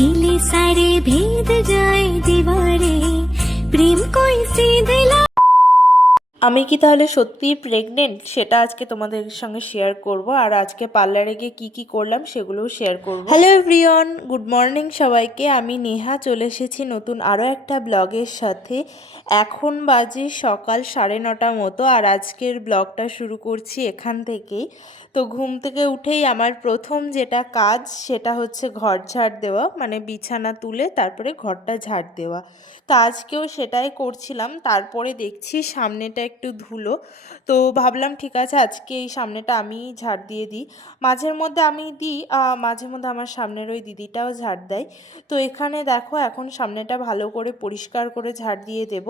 दिल सारे भेद जाए दीवारे प्रेम कोई सीधे ला আমি কি তাহলে সত্যিই প্রেগনেন্ট সেটা আজকে তোমাদের সঙ্গে শেয়ার করব। আর আজকে পার্লারে গিয়ে কী কী করলাম সেগুলোও শেয়ার করব। হ্যালো এভরিওয়ান গুড মর্নিং সবাইকে। আমি নেহা, চলে এসেছি নতুন আরও একটা ব্লগের সাথে। এখন বাজে সকাল সাড়ে নটা মতো, আর আজকের ব্লগটা শুরু করছি এখান থেকেই। তো ঘুম থেকে উঠেই আমার প্রথম যেটা কাজ, সেটা হচ্ছে ঘর ঝাড় দেওয়া মানে বিছানা তুলে তারপরে ঘরটা ঝাড় দেওয়া। তো আজকেও সেটাই করছিলাম। তারপরে দেখছি সামনেটা একটু ধুলো। তো ভাবলাম ঠিক আছে আজকে এই সামনেটা আমি ঝাড় দিয়ে দিই। মাঝের মধ্যে আমি দিই মাঝে মধ্যে আমার সামনের ওই দিদিটাও ঝাড় দেয়। তো এখানে দেখো এখন সামনেটা ভালো করে পরিষ্কার করে ঝাড় দিয়ে দেব।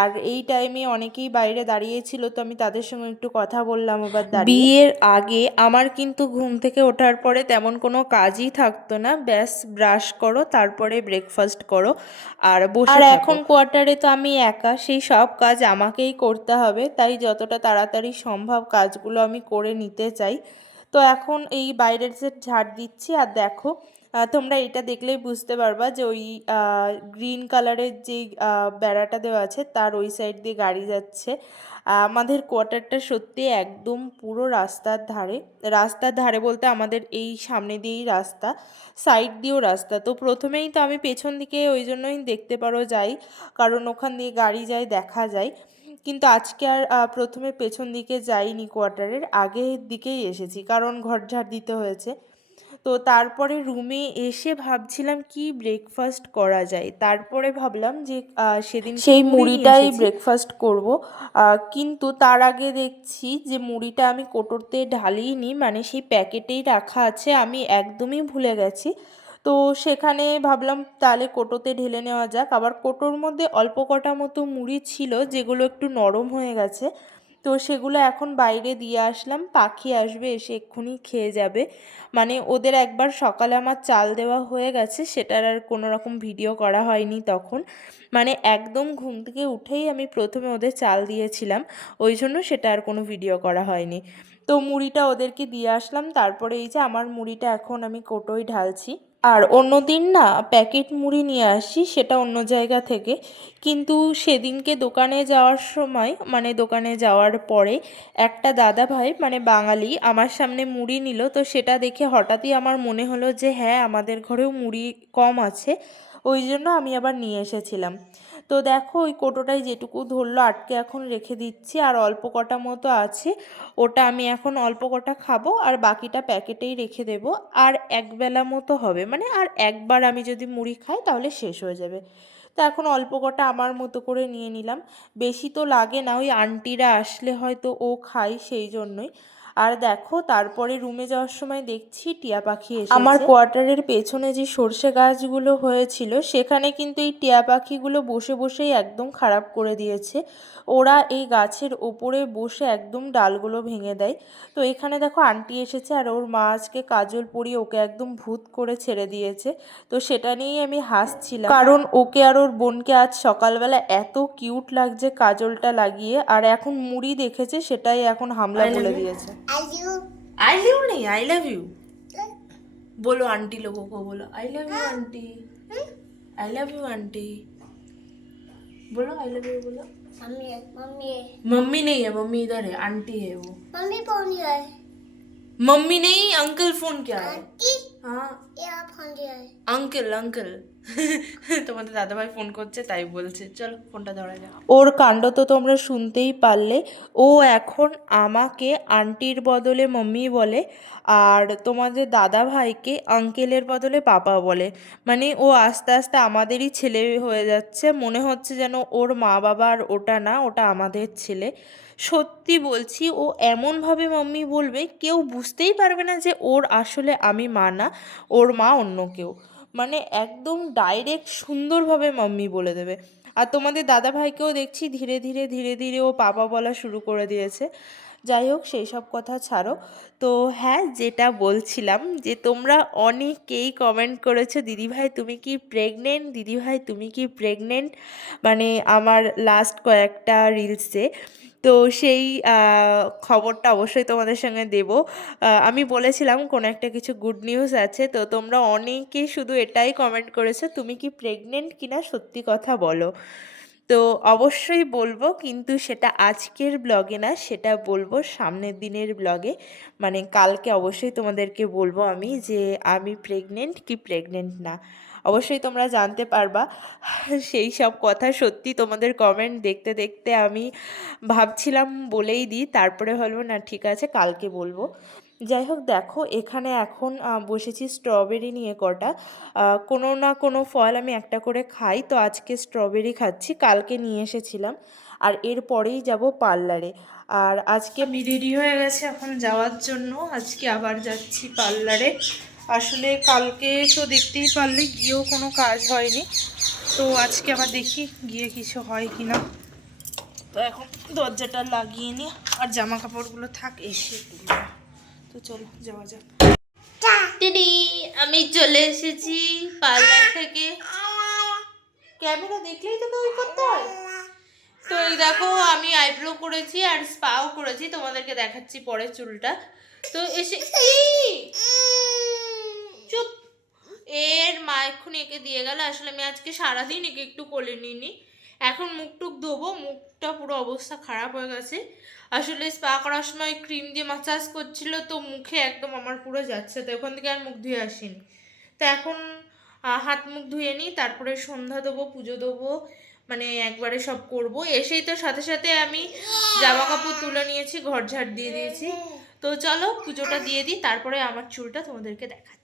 আর এই টাইমে অনেকেই বাইরে দাঁড়িয়েছিল তো আমি তাদের সঙ্গে একটু কথা বললাম আবার বিয়ের আগে আমার কিন্তু ঘুম থেকে ওঠার পরে তেমন কোনো কাজই থাকতো না। ব্যাস ব্রাশ করো তারপরে ব্রেকফাস্ট করো আর বসে আর এখন কোয়ার্টারে তো আমি একা সেই সব কাজ আমাকেই করতে হবে, তাই যতটা তাড়াতাড়ি সম্ভব কাজগুলো আমি করে নিতে চাই। তো এখন এই বাইরের যে ঝাড় দিচ্ছি, আর দেখো তোমরা এটা দেখলেই বুঝতে পারবা যে ওই গ্রিন কালারের যে বেড়াটা দেওয়া আছে, তার ওই সাইড দিয়ে গাড়ি যাচ্ছে। আমাদের কোয়ার্টারটা সত্যি একদম পুরো রাস্তার ধারে। রাস্তার ধারে বলতে আমাদের এই সামনে দিয়েই রাস্তা সাইড দিয়েও রাস্তা। তো প্রথমেই তো আমি পেছন দিকে ওই জন্যই দেখতে পারো যাই, কারণ ওখান দিয়ে গাড়ি যায়, দেখা যায়। কিন্তু আজকে আর প্রথমে পেছন দিকে যাইনি কোয়ার্টারের আগের দিকেই এসেছি কারণ ঘর ঝাড় দিতে হয়েছে। তো তারপরে রুমে এসে ভাবছিলাম কি ব্রেকফাস্ট করা যায় তারপরে ভাবলাম যে সেদিন সেই মুড়িটাই ব্রেকফাস্ট করব কিন্তু তার আগে দেখছি যে মুড়িটা আমি কোটোতে ঢালিনি মানে সেই প্যাকেটেই রাখা আছে আমি একদমই ভুলে গেছি। তো সেখানে ভাবলাম তাহলে কোটোতে ঢেলে নেওয়া যাক। আবার কোটোর মধ্যে অল্প কটা মতো মুড়ি ছিল, যেগুলো একটু নরম হয়ে গেছে। তো সেগুলো এখন বাইরে দিয়ে আসলাম, পাখি আসবে এসে এক্ষুনি খেয়ে যাবে। মানে ওদের একবার সকালে আমার চাল দেওয়া হয়ে গেছে, সেটার আর কোনো রকম ভিডিও করা হয়নি তখন। মানে একদম ঘুম থেকে উঠেই আমি প্রথমে ওদের চাল দিয়েছিলাম, ওই জন্য সেটা আর কোনো ভিডিও করা হয়নি। তো মুড়িটা ওদেরকে দিয়ে আসলাম, তারপরে এই যে আমার মুড়িটা এখন আমি কোটোয় ঢালছি। আর অন্য দিন না প্যাকেট মুড়ি নিয়ে আসি, সেটা অন্য জায়গা থেকে। কিন্তু সেদিনকে দোকানে যাওয়ার সময় মানে দোকানে যাওয়ার পরে একটা দাদা ভাই মানে বাঙালি, আমার সামনে মুড়ি নিল। তো সেটা দেখে হঠাৎই আমার মনে হলো যে হ্যাঁ আমাদের ঘরেও মুড়ি কম আছে। ওই জন্য আমি আবার নিয়ে এসেছিলাম। তো দেখো, ওই কোটোটায় যেটুকু ধরলো আটকে এখন রেখে দিচ্ছি, আর অল্প কটা মতো আছে। ওটা আমি এখন অল্প কটা খাব, আর বাকিটা প্যাকেটেই রেখে দেবো। আর একবেলা মতো হবে মানে আর একবার আমি যদি মুড়ি খাই তাহলে শেষ হয়ে যাবে। তো এখন অল্প কটা আমার মতো করে নিয়ে নিলাম। বেশি তো লাগে না, ওই আন্টিরা আসলে হয়তো ও খায় সেই জন্যই। আর দেখো তারপরে রুমে যাওয়ার সময় দেখছি টিয়া পাখি এসেছে। আমার কোয়ার্টারের পেছনে যে সর্ষে গাছগুলো হয়েছিল সেখানে কিন্তু এই টিয়া পাখিগুলো বসে বসেই একদম খারাপ করে দিয়েছে। ওরা এই গাছের ওপরে বসে একদম ডালগুলো ভেঙে দেয়। তো এখানে দেখো আন্টি এসেছে আর ওর মা আজকে কাজল পরিয়ে ওকে একদম ভূত করে ছেড়ে দিয়েছে। তো সেটা নিয়েই আমি হাসছিলাম। কারণ ওকে আর ওর বোনকে আজ সকালবেলা এত কিউট লাগছে কাজলটা লাগিয়ে আর এখন মুড়ি দেখেছে সেটাই এখন হামলা বলে দিয়েছে। आई लव नहीं आई लव यू बोलो आंटी लोगों को बोलो. I love you aunty. I love you aunty. बोलो आई लव यू बोलो. मम्मी है मम्मी है. मम्मी नहीं है मम्मी इधर है आंटी है वो. मम्मी कौन है? मम्मी नहीं अंकल फ़ोन क्या है. ये है. Uncle uncle. তোমাদের দাদাভাই ফোন করছে তাই বলছে। চলো ফোনটা ধরা যাক। ওর কাণ্ড তো তোমরা শুনতেই পারলে। ও এখন আমাকে আন্টির বদলে মাম্মি বলে আর তোমাদের দাদা ভাইকে আঙ্কেলের বদলে পাপা বলে। মানে ও আস্তে আস্তে আমাদেরই ছেলে হয়ে যাচ্ছে। মনে হচ্ছে যেন ওর মা বাবা আর ওটা না ওটা আমাদের ছেলে। সত্যি বলছি ও এমনভাবে মাম্মি বলবে কেউ বুঝতেই পারবে না যে ওর আসলে আমি মা না। ওর মা অন্য কেউ। মানে একদম ডাইরেক্ট সুন্দরভাবে মাম্মি বলে দেবে। আর তোমাদের দাদা ভাইকেও দেখছি ধীরে ধীরে ধীরে ধীরে ও পাপা বলা শুরু করে দিয়েছে। যাই হোক, সেই সব কথা ছাড়ো। তো হ্যাঁ যেটা বলছিলাম যে তোমরা অনেকেই কমেন্ট করেছ, দিদিভাই, তুমি কি প্রেগনেন্ট দিদিভাই, তুমি কি প্রেগনেন্ট মানে আমার লাস্ট কয়েকটা রিলসে তো সেই খবরটা অবশ্যই তোমাদের সঙ্গে দেব। আমি বলেছিলাম কোনো একটা কিছু গুড নিউজ আছে, তো তোমরা অনেকেই শুধু এটাই কমেন্ট করেছ, তুমি কি প্রেগনেন্ট কিনা সত্যি কথা বলো। তো অবশ্যই বলব, কিন্তু সেটা আজকের ব্লগে না, সেটা বলব সামনের দিনের ব্লগে মানে কালকে অবশ্যই তোমাদেরকে বলব আমি যে আমি প্রেগনেন্ট কি প্রেগনেন্ট না। অবশ্যই তোমরা জানতে পারবা। সেই সব কথা সত্যি তোমাদের কমেন্ট দেখতে দেখতে আমি ভাবছিলাম বলেই দিই, তারপরে হলো না, ঠিক আছে, কালকে বলব। যাই হোক, দেখো, এখানে এখন বসেছি স্ট্রবেরি নিয়ে কটা। কোনো না কোনো ফল আমি একটা করে খাই, তো আজকে স্ট্রবেরি খাচ্ছি, কালকে নিয়ে এসেছিলাম। আর এরপরেই যাব পার্লারে। আর আজকে আমি রেডি হয়ে গেছে এখন যাওয়ার জন্য, আজকে আবার যাচ্ছি পার্লারে। আসলে কালকে তো দেখতেই পারলে গিয়েও কোনো কাজ হয়নি। তো আজকে আবার দেখি গিয়ে কিছু হয় কি না তো এখন দরজাটা লাগিয়ে নিই আর জামা কাপড়গুলো থাক এসে তো চলো যাওয়া যাক। দিদি আমি চলে এসেছি পার্লার থেকে। ক্যামেরা দেখলেই তোকে ওই করতে হয়। তো এই দেখো আমি আইব্রো করেছি আর স্পাও করেছি। তোমাদেরকে দেখাচ্ছি পরে চুলটা। তো এসে এই! চুপ এর মা এক্ষুনি একে দিয়ে গেল। আসলে আমি আজকে সারাদিন একে একটু কোলে নিইনি। এখন মুখ টুক ধোবো, মুখটা পুরো অবস্থা খারাপ হয়ে গেছে। আসলে স্পা করার সময় ক্রিম দিয়ে মাসাজ করছিল তো মুখে একদম আমার পুরো যাচ্ছে, তো ওখান থেকে আর মুখ ধুয়ে আসিনি। তো এখন হাত মুখ ধুয়ে নিই, তারপরে সন্ধ্যা দেবো, পুজো দেবো মানে একবারে সব করব। এসেই তো সাথে সাথে আমি জামা কাপড় তুলে নিয়েছি, ঘর ঝাড় দিয়ে দিয়েছি। তো চলো পুজোটা দিয়ে দিই, তারপরে আমার চুলটা তোমাদেরকে দেখাচ্ছি।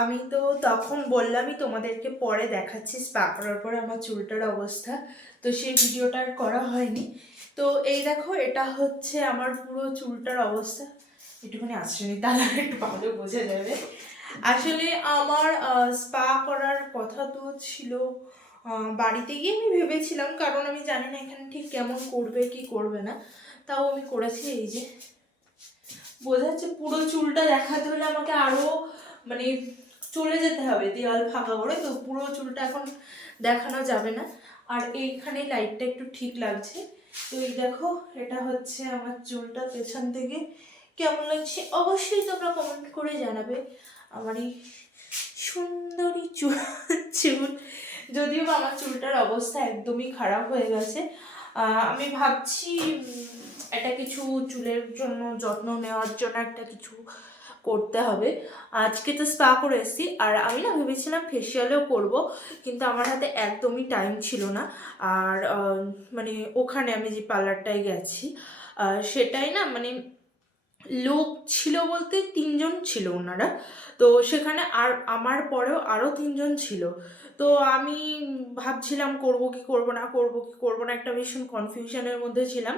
আমি তো তখন বললামই তোমাদেরকে পরে দেখাচ্ছি স্পা করার পরে আমার চুলটার অবস্থা। তো সেই ভিডিওটা আর করা হয়নি। তো এই দেখো, এটা হচ্ছে আমার পুরো চুলটার অবস্থা। একটুখানি আসছে নি তাহলে একটু ভালো বোঝা যাবে। আসলে আমার স্পা করার কথা তো ছিল বাড়িতে গিয়ে আমি ভেবেছিলাম, কারণ আমি জানি না এখানে ঠিক কেমন করবে, কি করবে না। তাও আমি করেছি এই যে। বোঝা যাচ্ছে পুরো চুলটা দেখাতে হলে আমাকে আরও মানে চলে যেতে হবে দেওয়াল ফাঁকা করে, তো পুরো চুলটা এখন দেখানো যাবে না। আর এইখানে লাইটটা একটু ঠিক লাগছে। তো এই দেখো, এটা হচ্ছে আমার চুলটা পেছন থেকে কেমন লাগছে অবশ্যই তোমরা কমেন্ট করে জানাবে। আমার এই সুন্দরী চুল চুল, যদিও আমার চুলটার অবস্থা একদমই খারাপ হয়ে গেছে। আমি ভাবছি একটা কিছু চুলের জন্য যত্ন নেওয়ার জন্য একটা কিছু করতে হবে। আজকে তো স্পা করে এসেছি, আর আমি না ভেবেছিলাম ফেসিয়ালেও করব, কিন্তু আমার হাতে একদমই টাইম ছিল না। আর মানে ওখানে আমি যে পার্লারটায় গেছি সেটাই না মানে লোক ছিল বলতে তিনজন ছিল ওনারা। তো সেখানে আর আমার পরেও আরও তিনজন ছিল। তো আমি ভাবছিলাম, করব কি করব, না করব কি করব না, একটা ভীষণ কনফিউশনের মধ্যে ছিলাম।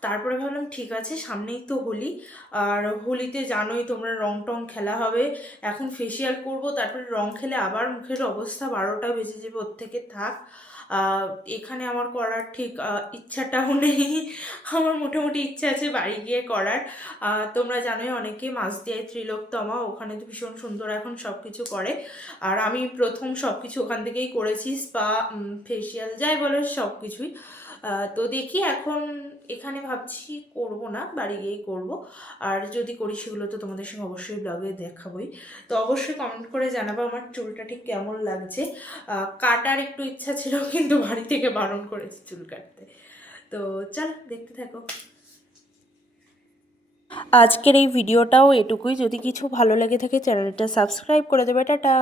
তারপরে ভাবলাম, ঠিক আছে, সামনেই তো হোলি। আর হোলিতে জানোই তোমরা রং টং খেলা হবে। এখন ফেসিয়াল করব, তারপরে রং খেলে আবার মুখের অবস্থা বারোটা বেজে যাবে ওর থেকে, থাক। এখানে আমার করার ঠিক ইচ্ছাটাও নেই। আমার মোটামুটি ইচ্ছা আছে বাড়ি গিয়ে করার। তোমরা জানোই অনেকে মাসদিয়ায় ত্রিলোকতমা ওখানে তো ভীষণ সুন্দর এখন সব কিছু করে। আর আমি প্রথম সব কিছু ওখান থেকেই করেছি, স্পা ফেসিয়াল যাই বলো সব কিছুই তো দেখি এখন এখানে ভাবছি করব না, বাড়ি গিয়েই করব। আর যদি করি সেগুলো তো তোমাদের সঙ্গে অবশ্যই ব্লগে দেখাবোই। তো অবশ্যই কমেন্ট করে জানাব আমার চুলটা ঠিক কেমন লাগছে। কাটার একটু ইচ্ছা ছিল, কিন্তু বাড়ি থেকে বারণ করেছি চুল কাটতে। তো চল, দেখতে থাকো। আজকের এই ভিডিওটাও এটুকুই। যদি কিছু ভালো লেগে থাকে চ্যানেলটা সাবস্ক্রাইব করে দেবে। টাটা!